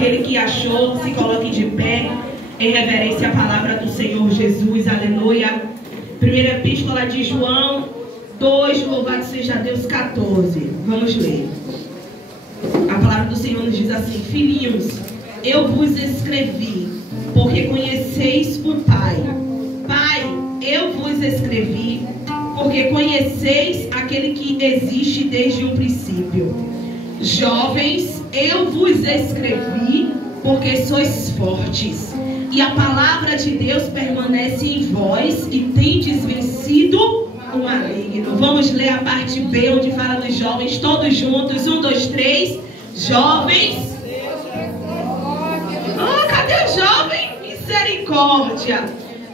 Aquele que achou, se coloque de pé em reverência à palavra do Senhor Jesus. Aleluia. Primeira epístola de João 2, louvado seja Deus, 14. Vamos ler. A palavra do Senhor nos diz assim: filhinhos, eu vos escrevi, porque conheceis o Pai. Pai, eu vos escrevi, porque conheceis aquele que existe desde o princípio. Jovens, eu vos escrevi, porque sois fortes, e a palavra de Deus permanece em vós, e tendes vencido o maligno. Vamos ler a parte B, onde fala dos jovens, todos juntos. 1, 2, 3. Jovens. Oh, cadê o jovem? Misericórdia.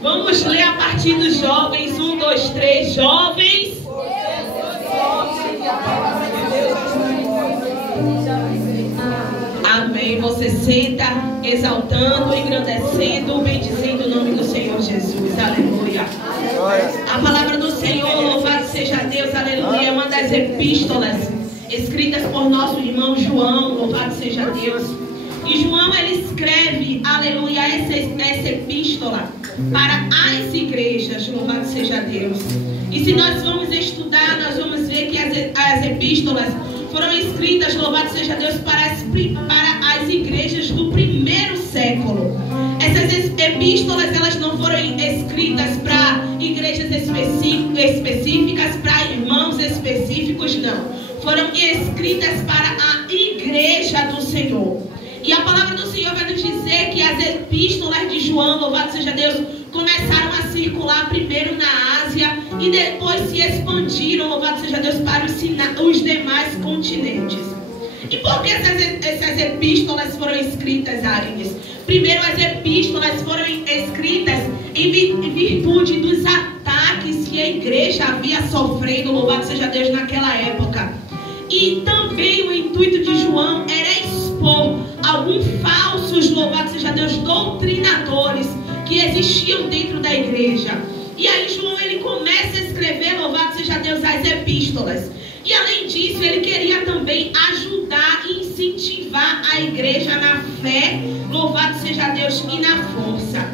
Vamos ler a partir dos jovens. 1, 2, 3. Jovens. Amém. Você senta exaltando, engrandecendo, bendizendo o nome do Senhor Jesus. Aleluia. A palavra do Senhor, louvado seja Deus, aleluia, é uma das epístolas escritas por nosso irmão João, louvado seja Deus. E João, ele escreve, aleluia, essa epístola para as igrejas, louvado seja Deus. E se nós vamos estudar, nós vamos ver que as epístolas foram escritas, louvado seja Deus, para as igrejas do primeiro século. Essas epístolas, elas não foram escritas para igrejas específicas, para irmãos específicos, não. Foram escritas para a igreja do Senhor. E a palavra do Senhor vai nos dizer que as epístolas de João, louvado seja Deus, começaram a circular primeiro na Ásia e depois se expandiram, louvado seja Deus, para os demais continentes. E por que essas epístolas foram escritas, Agnes? Primeiro, as epístolas foram escritas em virtude dos ataques que a igreja havia sofrido, louvado seja Deus, naquela época. E também o intuito de João era expor alguns falsos, louvado seja Deus, doutrinadores que existiam dentro da igreja. E aí João, ele começa a escrever, louvado seja Deus, as epístolas. E além disso, ele queria também ajudar e incentivar a igreja na fé, louvado seja Deus, e na força.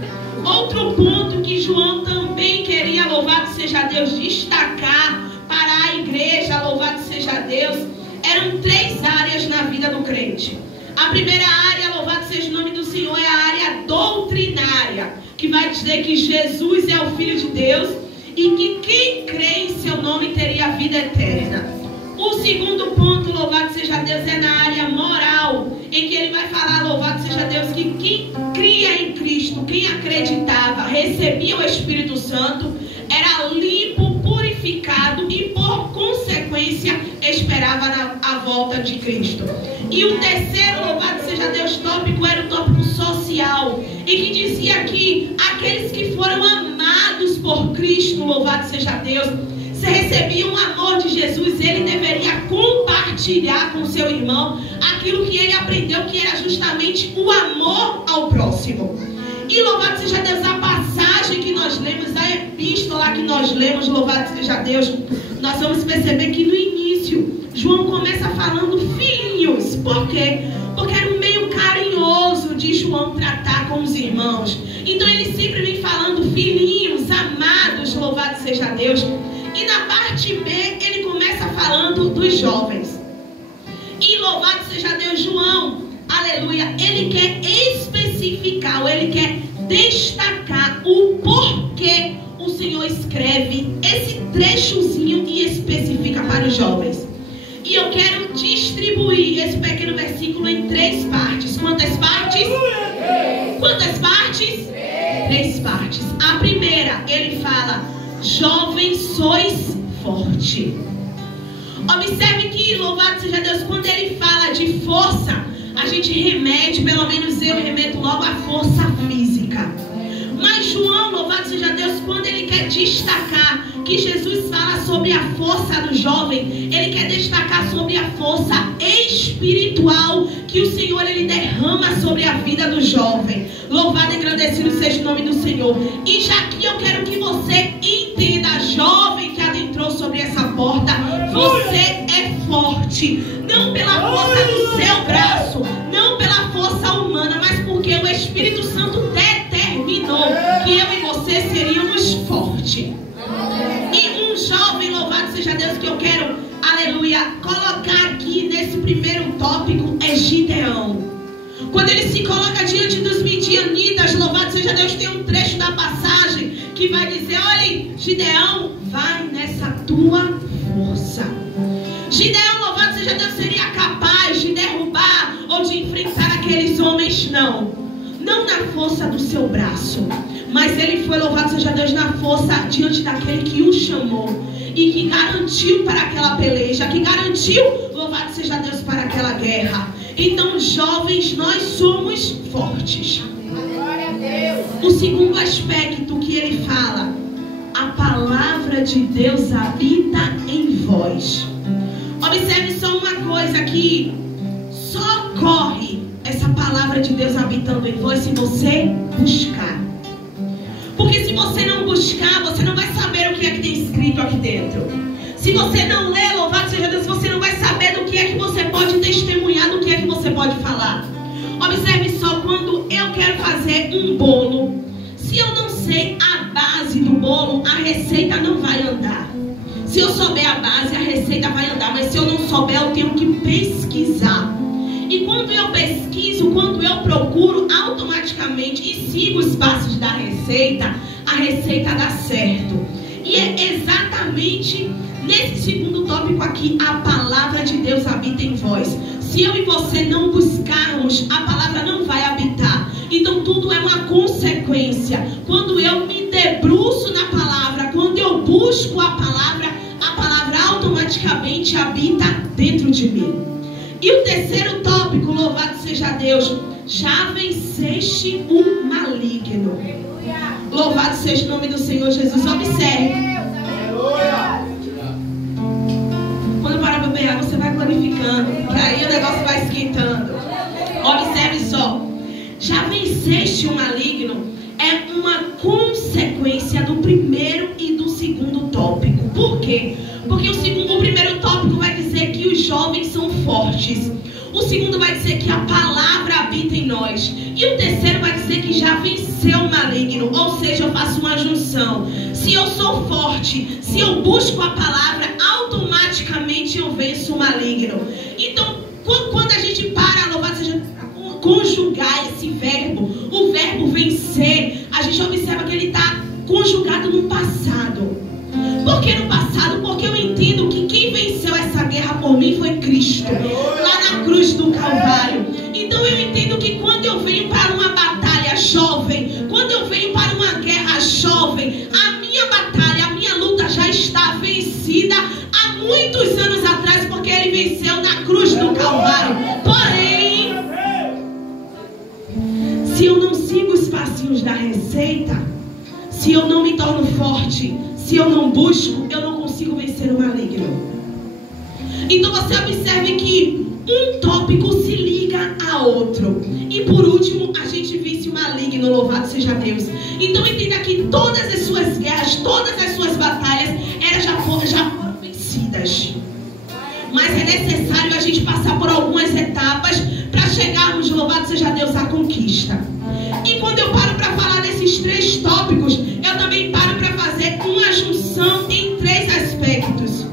Outro ponto que João também queria, louvado seja Deus, destacar para a igreja, louvado seja Deus, eram 3 áreas na vida do crente. A primeira área, louvado seja o nome do Senhor, é a área doutrinária, que vai dizer que Jesus é o Filho de Deus e que quem crê em seu nome teria a vida eterna. O segundo ponto, louvado seja Deus, é na área moral, em que ele vai falar, louvado seja Deus, que quem cria em Cristo, quem acreditava, recebia o Espírito Santo, era limpo, purificado e por consequência esperava a volta de Cristo. E o terceiro, louvado seja Deus, tópico era o tópico social, e que dizia que aqueles que foram amados por Cristo, louvado seja Deus, se recebia o amor de Jesus, ele deveria compartilhar com seu irmão aquilo que ele aprendeu, que era justamente o amor ao próximo. E louvado seja Deus, a passagem que nós lemos, a epístola que nós lemos, louvado seja Deus, nós vamos perceber que no início João começa falando filhinhos. Por quê? Porque era um meio carinhoso de João tratar com os irmãos. Então ele sempre vem falando filhinhos, amados, louvado seja Deus. E na parte B, ele começa falando dos jovens. E louvado seja Deus, João, aleluia, ele quer especificar, ou ele quer destacar o porquê o Senhor escreve esse trechozinho e especifica para os jovens. E eu quero distribuir esse pequeno versículo em 3 partes. Quantas partes? Quantas partes? 3 partes. A primeira, ele fala: jovens, sois forte. Observe que, louvado seja Deus, quando ele fala de força, a gente remete, pelo menos eu remeto logo à força física. Mas João, louvado seja Deus, quando ele quer destacar que Jesus fala sobre a força do jovem, ele quer destacar sobre a força espiritual que o Senhor, ele derrama sobre a vida do jovem. Louvado e agradecido seja o nome do Senhor. E já que eu quero que você entenda, jovem que adentrou sobre essa porta, você é forte. Não pela força do seu braço, não pela força humana, seja Deus, tem um trecho da passagem que vai dizer: olha, Gideão, vai nessa tua força. Gideão, louvado seja Deus, seria capaz de derrubar ou de enfrentar aqueles homens? Não na força do seu braço, mas ele foi, louvado seja Deus, na força diante daquele que o chamou e que garantiu para aquela peleja, que garantiu, louvado seja Deus, para aquela guerra. Então, jovens, nós somos fortes. Glória a Deus. O segundo aspecto que ele fala: a palavra de Deus habita em vós. Observe só uma coisa aqui: só ocorre essa palavra de Deus habitando em vós se você buscar. Porque se você não buscar, você não vai saber o que é que tem escrito aqui dentro. Se você não ler, louvado seja Deus, você não vai saber do que é que você pode testemunhar, do que é que você pode falar. Observe só, quando eu quero fazer um bolo, se eu não sei a base do bolo, a receita não vai andar. Se eu souber a base, a receita vai andar. Mas se eu não souber, eu tenho que pesquisar. E quando eu pesquiso, quando eu procuro, automaticamente, e sigo os passos da receita, a receita dá certo. E é exatamente nesse segundo tópico aqui: a palavra de Deus habita em vós. Se eu e você não buscarmos, a palavra não vai habitar. Então tudo é uma consequência. Quando eu me debruço na palavra, quando eu busco a palavra automaticamente habita dentro de mim. E o terceiro tópico, louvado seja Deus: já venceste o maligno. Louvado seja o nome do Senhor Jesus. Observe. Quando parar para berrar, você vai glorificando, que aí o negócio vai esquentando. Observe só: já venceste o maligno é uma consequência do primeiro e do segundo tópico. Por quê? Porque o primeiro tópico vai dizer que os jovens são fortes. O segundo vai dizer que a palavra habita em nós. E o terceiro vai dizer que já venceu o maligno. Ou seja, eu faço uma junção. Se eu sou forte, se eu busco a palavra, automaticamente eu venço o maligno. Então, quando a gente para, louvado seja, conjugar esse verbo, o verbo vencer, a gente observa que ele está conjugado no passado. Por que no passado? Porque eu entendo que quem venceu essa guerra por mim foi Cristo, lá na cruz do Calvário. Então eu entendo que quando eu venho para uma batalha jovem, quando eu venho para uma guerra jovem, a minha batalha, a minha luta já está vencida há muitos anos atrás, porque ele venceu na cruz do Calvário. Porém, se eu não sigo os passinhos da receita, se eu não me torno forte, se eu não busco, eu não consigo vencer o maligno. Então você observe que um tópico se liga a outro. E por último, a gente vence o maligno, louvado seja Deus. Então entenda que todas as suas guerras, todas as suas batalhas, elas já foram vencidas. Mas é necessário a gente passar por algumas etapas para chegarmos, louvado seja Deus, à conquista. E quando eu paro para falar desses três tópicos, eu também paro para fazer uma junção em três aspectos,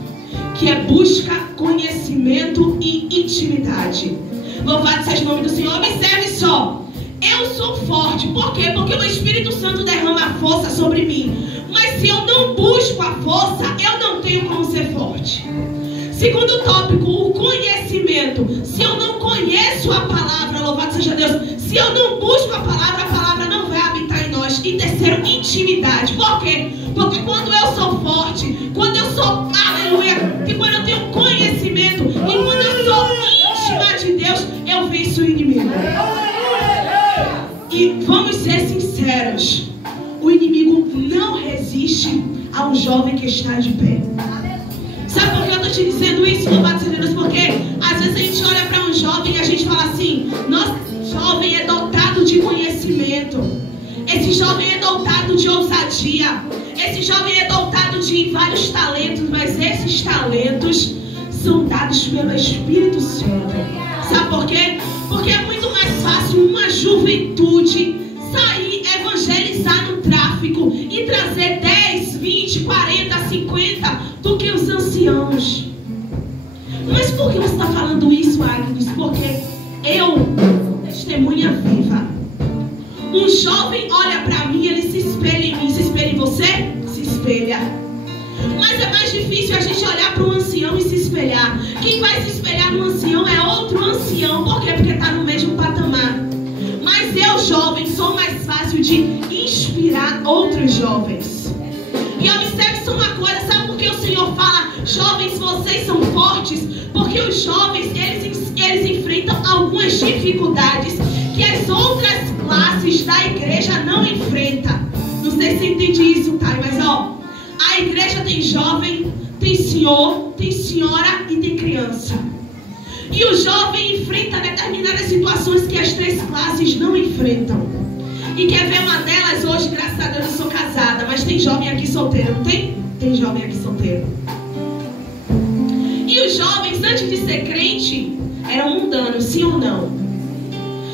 que é busca, conhecimento e intimidade. Louvado seja o nome do Senhor. Observe só: eu sou forte. Por quê? Porque o Espírito Santo derrama a força sobre mim. Mas se eu não busco a força, eu não tenho como ser forte. Segundo tópico, o conhecimento. Se eu não conheço a palavra, louvado seja Deus, se eu não busco a palavra não vai habitar em nós. E terceiro, intimidade. Por quê? Porque quando eu sou forte, quando eu sou, aleluia, que quando eu tenho conhecimento e quando eu sou íntima de Deus, eu venço o inimigo. E vamos ser sinceros: o inimigo não resiste a um jovem que está de pé. Sabe por que eu estou te dizendo isso, louvado seja Deus? Porque às vezes a gente olha para um jovem e a gente fala assim: nossa, esse jovem é dotado de conhecimento, esse jovem é dotado de ousadia, esse jovem é dotado de vários talentos. Mas esses talentos são dados pelo Espírito Santo. Sabe por quê? Porque é muito mais fácil uma juventude sair, evangelizar no tráfico e trazer 10, 20, 40, 50 do que os anciãos. Mas por que você está falando isso, Agnes? Porque eu sou testemunha viva. Um jovem olha para difícil a gente olhar para um ancião e se espelhar. Quem vai se espelhar no ancião é outro ancião. Por quê? Porque está no mesmo patamar. Mas eu, jovem, sou mais fácil de inspirar outros jovens. E observe só uma coisa, sabe por que o Senhor fala, jovens, vocês são fortes? Porque os jovens, eles enfrentam algumas dificuldades que as outras classes da igreja não enfrentam. Não sei se você entende isso, tá? Mas ó, a igreja tem jovem, tem senhor, tem senhora e tem criança. E o jovem enfrenta determinadas situações que as três classes não enfrentam. E quer ver uma delas hoje? Graças a Deus eu sou casada, mas tem jovem aqui solteiro, não tem? Tem jovem aqui solteiro. E os jovens, antes de ser crente, eram mundanos, sim ou não?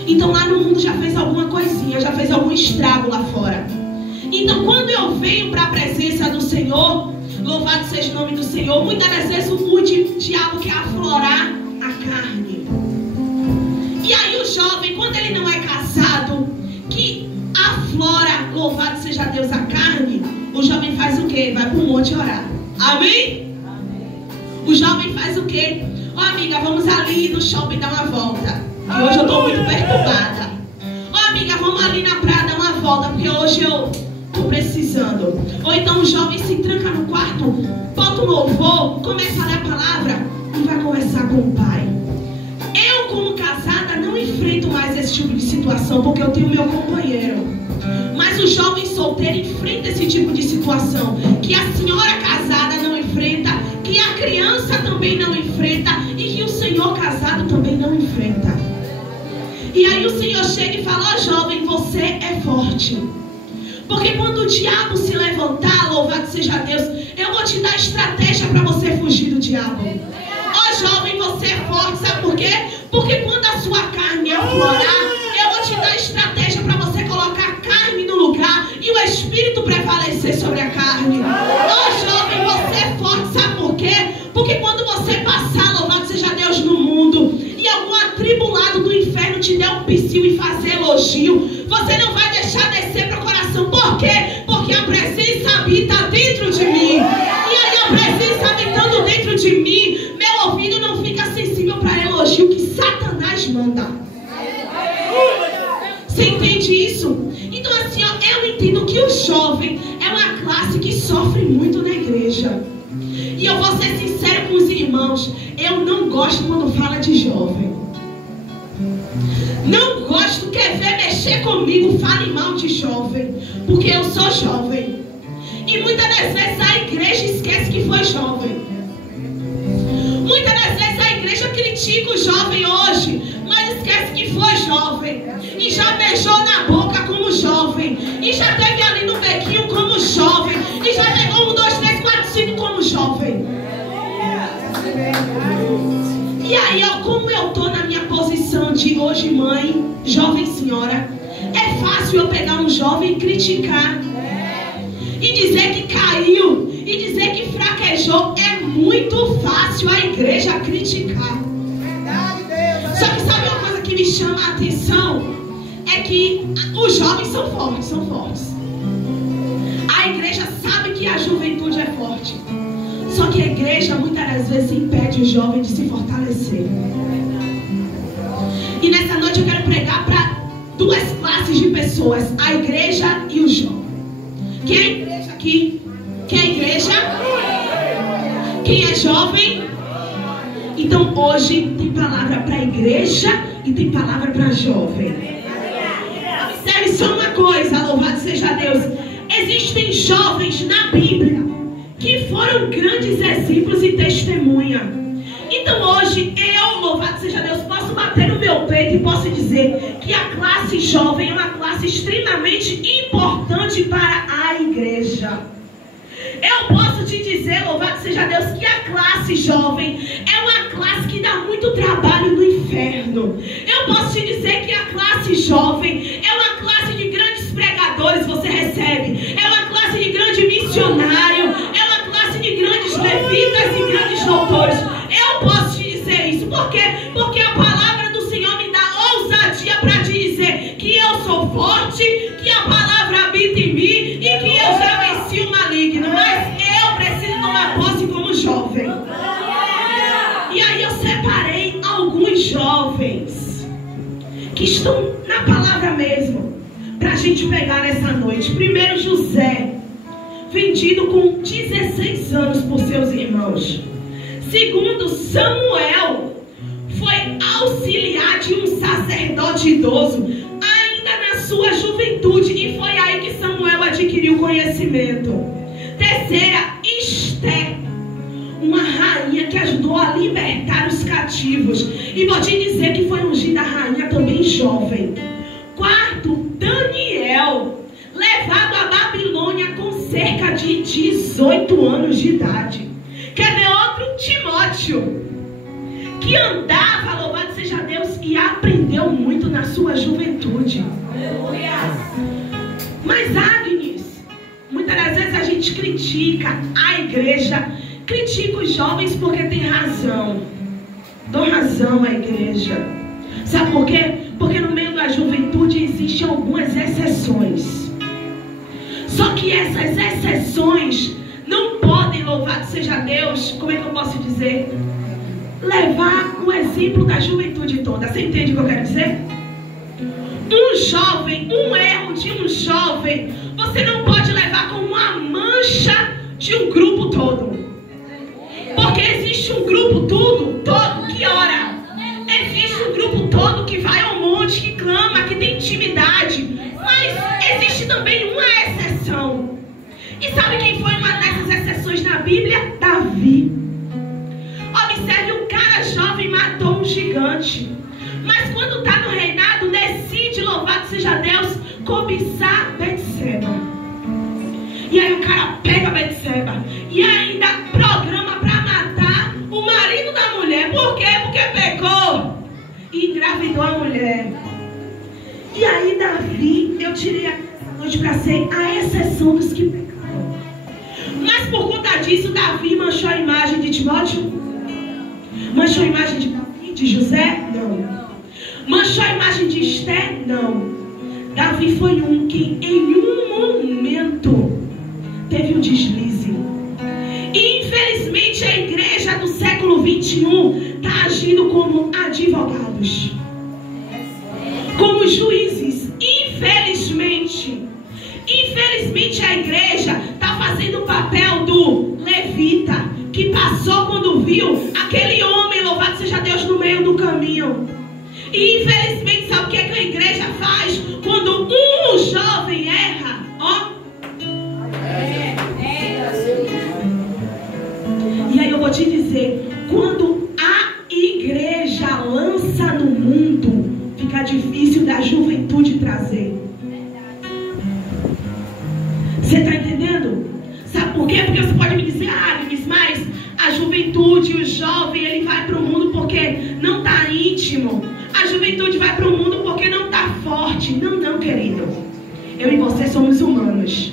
Então lá no mundo já fez alguma coisinha, já fez algum estrago lá fora. Então quando eu venho para a presença do Senhor, louvado seja o nome do Senhor, muitas das vezes o diabo quer aflorar a carne. E aí o jovem, quando ele não é casado, que aflora, louvado seja Deus, a carne, o jovem faz o quê? Vai para um monte orar. Amém? O jovem faz o quê? Ó, amiga, vamos ali no shopping dar uma volta, que hoje eu estou muito perturbada. Ó, amiga, vamos ali na praia dar uma volta, porque hoje eu estou precisando. Ou então o jovem se tranca no quarto, bota um louvor, começa a ler a palavra e vai conversar com o pai. Eu, como casada, não enfrento mais esse tipo de situação, porque eu tenho meu companheiro. Mas o jovem solteiro enfrenta esse tipo de situação, que a senhora casada não enfrenta, que a criança também não enfrenta, e que o senhor casado também não enfrenta. E aí o Senhor chega e fala, ó jovem, você é forte. Porque quando o diabo se levantar, louvado seja Deus, eu vou te dar estratégia para você fugir do diabo. Ó jovem, você é forte, sabe por quê? Porque quando a sua carne aflorar, eu vou te dar estratégia para você colocar a carne no lugar e o espírito prevalecer sobre a carne. Ó jovem, você é forte, sabe por quê? Porque quando você passar, louvado seja Deus, no mundo, e algum atribulado do inferno te der um psiu e fazer elogio, você não vai deixar descer para o coração. Por quê? Porque a presença habita dentro de mim. E aí a presença habitando dentro de mim, meu ouvido não fica sensível para elogio que Satanás manda. Você entende isso? Então assim, ó, eu entendo que o jovem é uma classe que sofre muito na igreja. E eu vou ser sincero com os irmãos, eu não gosto quando fala de jovem. Não gosto, quer ver mexer comigo, fale mal de jovem, porque eu sou jovem. E muitas das vezes a igreja esquece que foi jovem. Muitas das vezes a igreja critica o jovem hoje, mas esquece que foi jovem. E já beijou na boca como jovem. E já teve ali no bequinho como jovem. E já pegou 1, 2, 3, 4, 5 como jovem. E aí, ó, como eu tô na minha posição de hoje mãe, jovem senhora, é fácil eu pegar um jovem e criticar. E dizer que caiu. E dizer que fraquejou. É muito fácil a igreja criticar. Só que sabe uma coisa que me chama a atenção? É que os jovens são fortes, são fortes. A igreja sabe que a juventude é forte. Só que a igreja muitas das vezes impede o jovem de se fortalecer. E nessa noite eu quero pregar para duas classes de pessoas: a igreja e o jovem. Quem é a igreja aqui? Quem é a igreja? Quem é jovem? Então hoje tem palavra para a igreja e tem palavra para jovem. Observe só uma coisa, louvado seja Deus. Existem jovens na Bíblia que foram grandes exemplos e testemunha. Então hoje eu, louvado seja Deus, posso bater no meu peito e posso dizer que a classe jovem é uma classe extremamente importante para a igreja. Eu posso te dizer, louvado seja Deus, que a classe jovem é uma classe que dá muito trabalho no inferno. Eu posso te dizer que a classe jovem é uma classe de grandes pregadores, você recebe. É uma classe de grande missionário. É uma classe de grandes levitas e grandes doutores. Eu posso te dizer isso. Por quê? Porque a palavra do Senhor me dá ousadia para te dizer que eu sou forte, que a palavra habita em mim e que eu já venci o maligno. Mas eu preciso tomar posse como estão na palavra mesmo, para a gente pegar essa noite. Primeiro, José, vendido com 16 anos por seus irmãos. Segundo, Samuel, foi auxiliar de um sacerdote idoso, ainda na sua juventude, e foi aí que Samuel adquiriu conhecimento. Terceira, Esther, uma rainha que ajudou a libertar os cativos, e vou te dizer que foi ungida rainha também jovem. Quarto, Daniel, levado à Babilônia com cerca de 18 anos de idade. Quer ver outro? Timóteo, que andava, louvado seja Deus, e aprendeu muito na sua juventude. Aleluia. Mas Agnes, muitas das vezes a gente critica a igreja, critica os jovens porque tem razão. Dou razão à igreja. Sabe por quê? Porque no meio da juventude existem algumas exceções. Só que essas exceções não podem, louvado seja Deus, como é que eu posso dizer? Levar o exemplo da juventude toda. Você entende o que eu quero dizer? Um jovem, um erro de um jovem, você não pode levar como uma mancha de um grupo todo. Porque existe um grupo todo que ora. Existe um grupo todo que vai ao monte, que clama, que tem intimidade. Mas existe também uma exceção. E sabe quem foi uma dessas exceções na Bíblia? Davi. Observe, um cara jovem matou um gigante. Mas quando está no reinado, decide, louvado seja Deus, cobiçar Betseba. E aí o cara pega Betseba e ainda programa para matar o marido da mulher. Por quê? Porque pecou e engravidou a mulher. E aí Davi, eu tirei essa noite para ser a exceção dos que pecaram. Mas por conta disso, Davi manchou a imagem de Timóteo? Manchou a imagem de Davi, de José? Não. Manchou a imagem de Esther? Não. Davi foi um que em um momento teve um deslize. E infelizmente a igreja do século 21 está agindo como advogados, como juízes. Infelizmente a igreja está fazendo o papel do levita, que passou quando viu aquele homem, louvado seja Deus, no meio do caminho. E infelizmente, sabe o que a igreja faz quando um jovem erra? E aí eu vou te dizer, quando a igreja lança no mundo, fica difícil da juventude trazer. Você está entendendo? Sabe por quê? Porque você pode me dizer, Agnes, mas a juventude, o jovem, ele vai para o mundo porque não está íntimo. A juventude vai para o mundo porque não está forte. Não, querido. Eu e você somos humanos.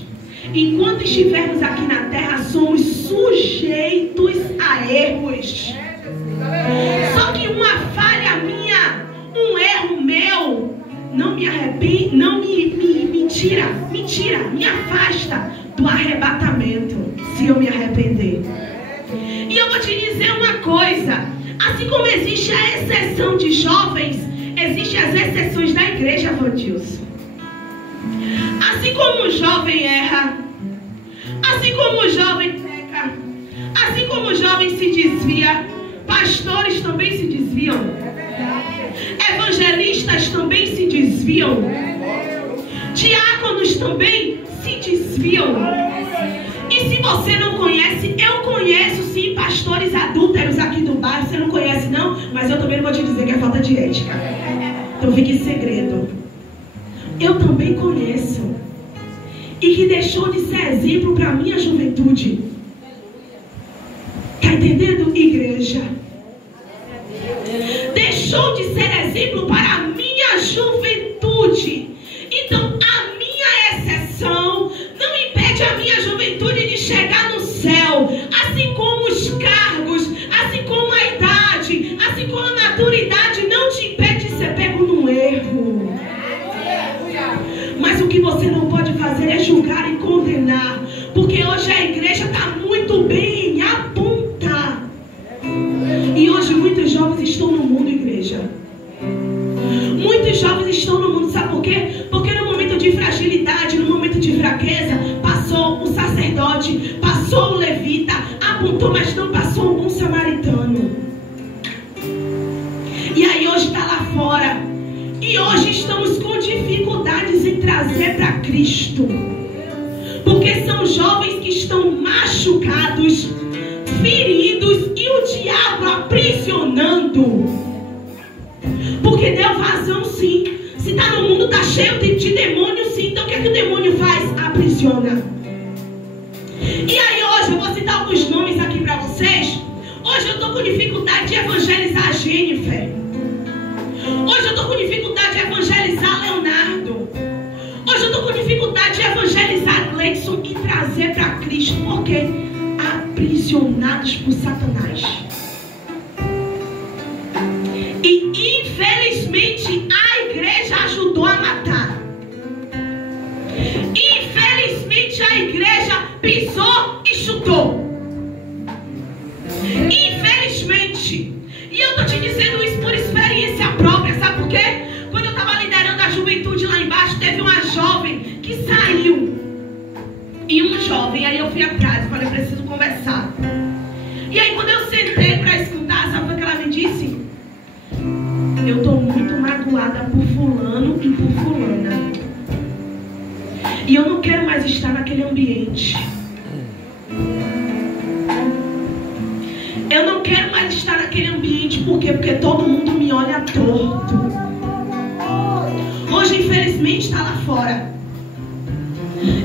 Enquanto estivermos aqui na terra, somos sujeitos a erros. Só que uma falha minha, um erro meu, não me arrepende, não me tira, me afasta do arrebatamento, se eu me arrepender. E eu vou te dizer uma coisa, assim como existe a exceção de jovens, existem as exceções da igreja, Vandilson. Assim como o jovem erra, assim como o jovem peca, assim como o jovem se desvia, pastores também se desviam, evangelistas também se desviam, diáconos também se desviam. E se você não conhece, eu conheço sim pastores adúlteros aqui do bairro. Você não conhece não, mas eu também não vou te dizer que é falta de ética. Então fica em segredo. Eu também conheço. E que deixou de ser exemplo para a minha juventude. Está entendendo, igreja? Deixou de ser exemplo para a minha juventude. Então a minha exceção não impede a minha juventude de chegar no céu. Assim como os cargos, assim como a idade, assim como a maturidade não te impede de ser pego num erro. Mas o que você não pode fazer é julgar e condenar. Porque hoje a igreja está muito bem em apontar. Cristo. Porque são jovens que estão machucados, feridos e o diabo aprisionando. Porque deu vazão, sim. Se está no mundo, está cheio de demônio, sim. Então o que é que o demônio faz? Aprisiona. E aí hoje eu vou citar alguns nomes aqui para vocês. Hoje eu estou com dificuldade de evangelizar a Jennifer. Hoje eu estou com dificuldade de evangelizar Leonardo. Hoje eu estou com dificuldade de evangelizar Gleison e trazer para Cristo. Por quê? Aprisionados por Satanás. E infelizmente a igreja ajudou a matar. Infelizmente a igreja pisou e chutou. Infelizmente. E eu estou te dizendo isso por experiência própria. Sabe por quê? Quando eu estava liderando a juventude lá embaixo, teve uma jovem que saiu. E um jovem, aí eu fui atrás, falei, preciso conversar. E aí quando eu sentei para escutar, sabe o que ela me disse? Eu estou muito magoada por fulano e por fulana. E eu não quero mais estar naquele ambiente. Eu não quero mais estar naquele ambiente. Por quê? Porque todo mundo me olha torto. Hoje, infelizmente, está lá fora.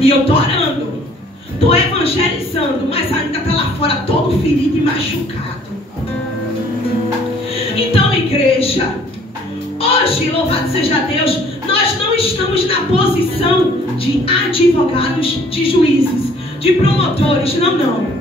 E eu estou orando. Estou evangelizando. Mas ainda está lá fora todo ferido e machucado. Então, igreja, hoje, louvado seja Deus, nós não estamos na posição de advogados, de juízes, de promotores. Não, não.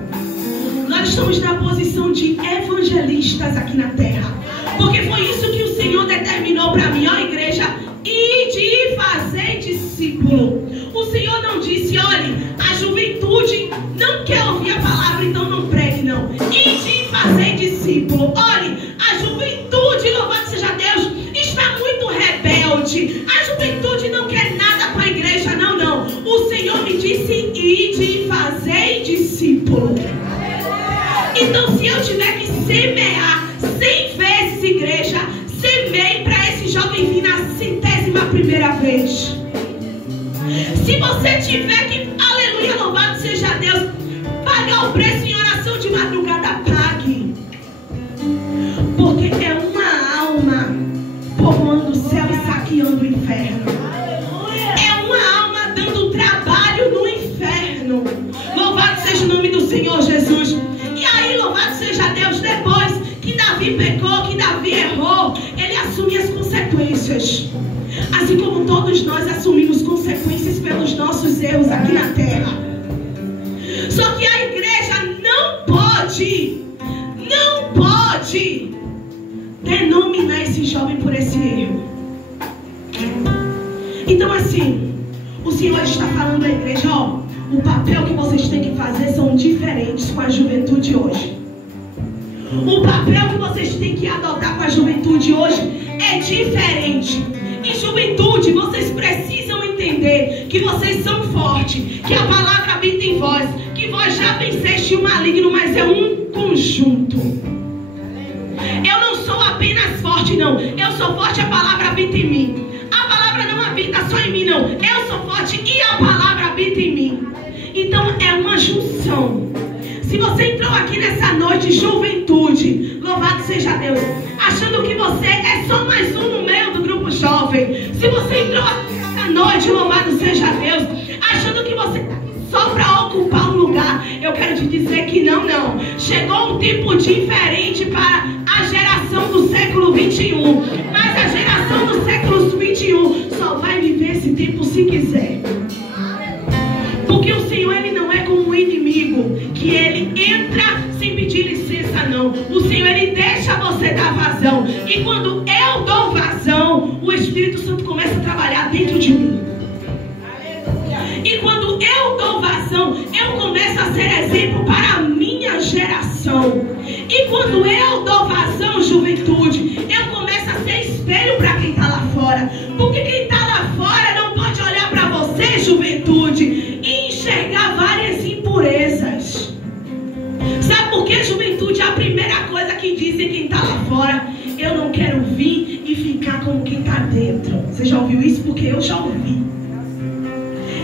Nós estamos na posição de evangelistas aqui na terra. Porque foi isso que o Senhor determinou para mim, ó igreja, e de fazer discípulo. O Senhor não disse, olhe, a juventude não quer ouvir a palavra, então não pregue, não. E de fazer discípulo. Olhe, a juventude, louvado seja Deus, está muito rebelde. A juventude não quer nada com a igreja, não, não. O Senhor me disse, e de fazer discípulo. Então, se eu tiver que semear 100 vezes, igreja, semeie para esse jovem vir na 100ª vez. Se você tiver que, aleluia, louvado seja Deus, pagar o preço em oração de madrugada, pague. Porque é uma alma povoando o céu e saqueando o inferno. É uma alma dando trabalho no inferno. Louvado seja o nome do Senhor Jesus. E aí, louvado seja Deus, depois que Davi pecou, que Davi errou, ele assume as consequências. Assim como todos nós assumimos consequências pelos nossos erros aqui na terra. Só que a igreja não pode denominar esse jovem por esse erro. Então assim, o Senhor está falando à igreja, ó, o papel que vocês têm que fazer são diferentes com a juventude hoje. O papel que vocês têm que adotar com a juventude hoje é diferente. Em juventude, vocês precisam entender que vocês são fortes, que a palavra habita em vós, que vós já venceste o maligno, mas é um conjunto. Eu não sou apenas forte, não. Eu sou forte, a palavra habita em mim. A palavra não habita só em mim, não. Eu sou forte e a palavra habita em mim. Então é uma junção. Se você entrou aqui nessa noite, juventude, louvado seja Deus, achando que você é só mais um no meio do grupo jovem. Se você entrou aqui nessa noite, louvado seja Deus, achando que você está aqui só para ocupar um lugar, eu quero te dizer que não, não. Chegou um tempo diferente para a geração do século 21. Mas a geração do século 21 só vai viver esse tempo se quiser. Porque o Senhor, ele não é como um inimigo, que ele entra sem pedir licença, não. O Senhor, ele deixa você dar vazão. E quando eu dou vazão, o Espírito Santo começa a trabalhar dentro de mim. E quando eu dou vazão, eu começo a ser exemplo para a minha geração. E quando eu dou vazão, juventude, eu começo a ser espelho para quem está lá fora. Porque quem está lá fora não pode olhar para você, juventude, e enxergar várias impurezas. Sabe por que, juventude? A primeira coisa que dizem quem está lá fora: eu não quero vir e ficar como quem está dentro. Você já ouviu isso? Porque eu já ouvi.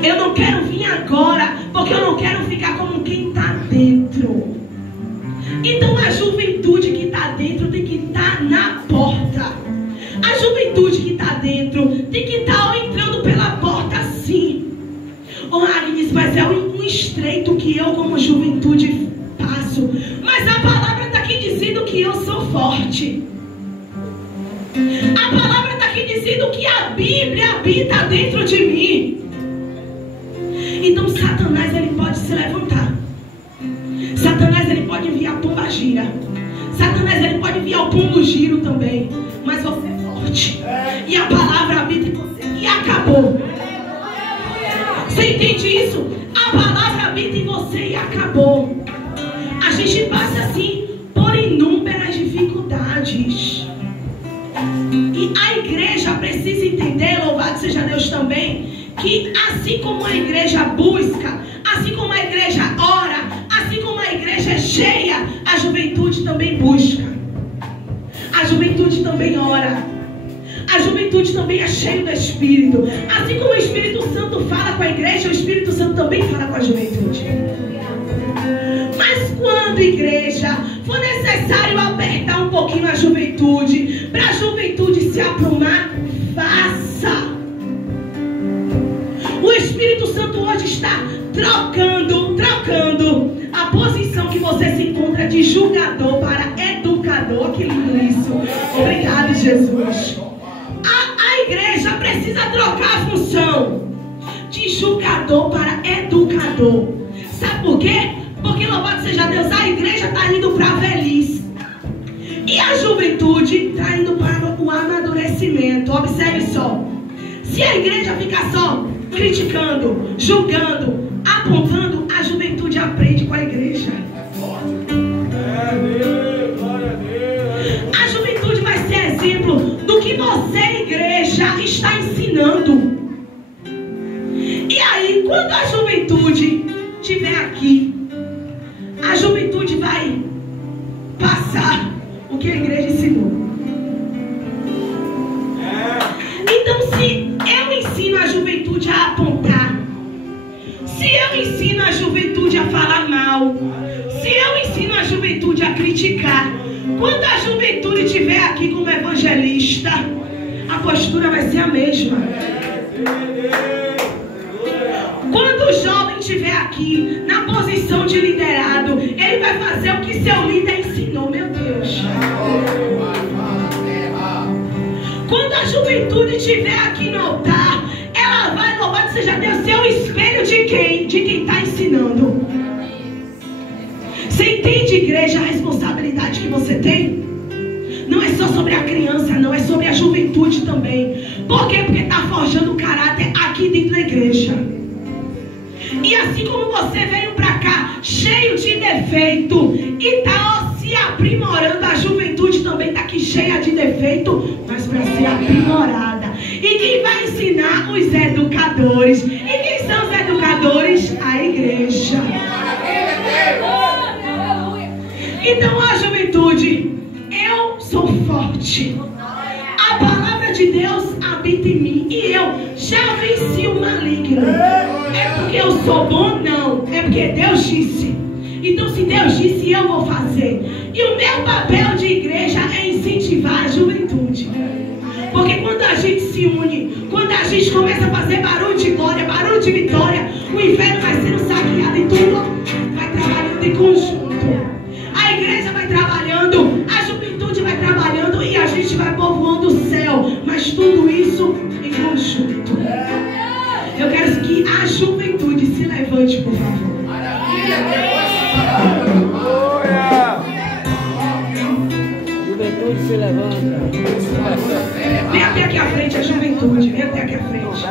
Eu não quero vir agora, porque eu não quero ficar como quem está dentro. Então a juventude que está dentro tem que estar na porta. A juventude que está dentro tem que estar entrando pela porta sim. Agnes, mas é um estreito que eu como juventude passo. Mas a palavra está aqui dizendo que eu sou forte. A palavra está aqui dizendo que a Bíblia habita dentro de mim. Então Satanás ele pode se levantar. Satanás ele pode enviar a pomba gira. Satanás ele pode enviar o pombo giro também. Mas você é forte. E a palavra habita em você. E acabou. Você entende isso? A palavra habita em você e acabou. A gente passa assim por inúmeras dificuldades. E a igreja precisa entender, louvado seja Deus também, que assim como a igreja busca, assim como a igreja ora, assim como a igreja é cheia, a juventude também busca. A juventude também ora. A juventude também é cheia do Espírito. Assim como o Espírito Santo fala com a igreja, o Espírito Santo também fala com a juventude. Mas quando, igreja, for necessário apertar um pouquinho a juventude, para a juventude se aprumar, faça. O Espírito Santo hoje está trocando a posição que você se encontra de julgador para educador. Que lindo isso. Obrigado, Jesus. A igreja precisa trocar a função de julgador para educador. Sabe por quê? Porque, louvado seja Deus, a igreja está indo para a velhice. E a juventude está indo para o amadurecimento. Observe só. Se a igreja ficar só criticando, julgando, apontando, a juventude aprende com a igreja. A juventude vai ser exemplo do que você, igreja, está ensinando. E aí, quando a juventude estiver aqui, a juventude vai passar o que a igreja ensinou. Então, se eu ensino a juventude a apontar, se eu ensino a juventude a falar mal, se eu ensino a juventude a criticar, quando a juventude estiver aqui como evangelista, a postura vai ser a mesma. Quando o jovem estiver aqui na posição de liderado, ele vai fazer o que seu líder ensinou. Meu Deus. Quando a juventude estiver aqui no altar, ela vai, louvado seja Deus, ser o espelho de quem? De quem está ensinando. Você entende, igreja, a responsabilidade que você tem? Não é só sobre a criança, não, é sobre a juventude também. Por quê? Porque está forjando o caráter aqui dentro da igreja. E assim como você veio para cá cheio de defeito e está se aprimorando, a juventude também está aqui cheia de defeito, mas para ser aprimorada. E quem vai ensinar? Os educadores. E quem são os educadores? A igreja. Então, a juventude, eu sou forte. A palavra de Deus habita em mim e eu já venci o maligno. É porque eu sou bom? Não. É porque Deus disse. Então, se Deus disse, eu vou fazer. E o meu papel de igreja é incentivar a juventude. Porque quando a gente se une, quando a gente começa a fazer barulho de glória, barulho de vitória, o inferno vai sendo saqueado e tudo vai trabalhando em conjunto. A igreja vai trabalhando, a juventude vai trabalhando e a gente vai povoando o céu. Mas tudo isso em conjunto. Eu quero que a juventude se levante, por favor. Juventude se levanta. Vem até aqui à frente, a juventude. Vem até aqui à frente.